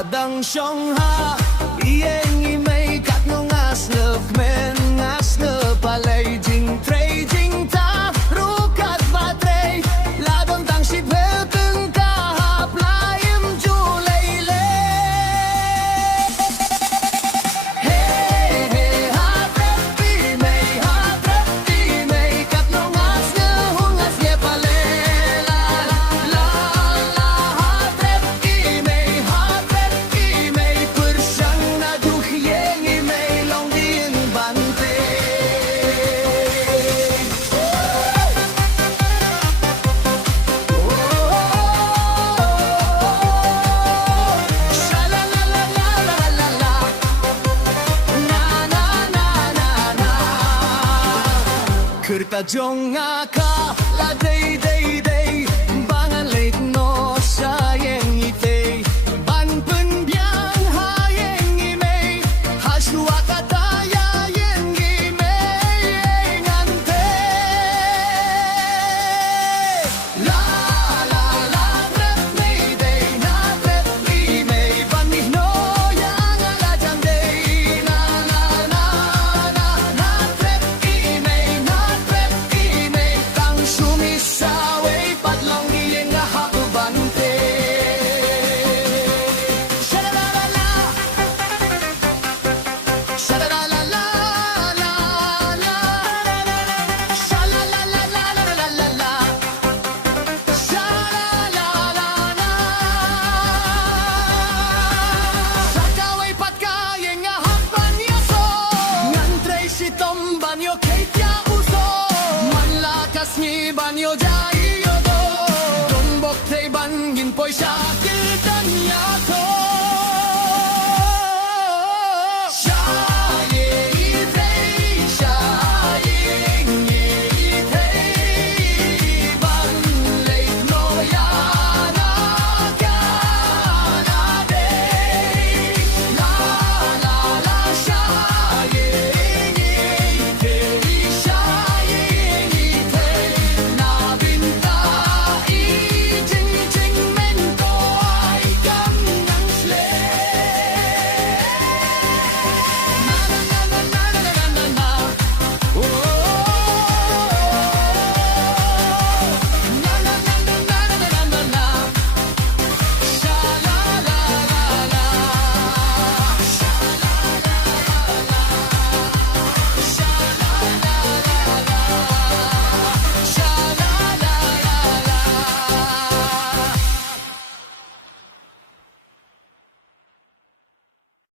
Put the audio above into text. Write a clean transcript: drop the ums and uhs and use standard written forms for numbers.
padang shong ha Ieng imei kat no ngas ne kmen ngas ne palay jing trei jing ta rukat batrei ladon tang si bel keng kahap laim ju lei le Hey hey ha trep imei kat no ngas ne hungas ye palay la la la ha trep imei persyang na duh yeng imei long dien bante Kerta jong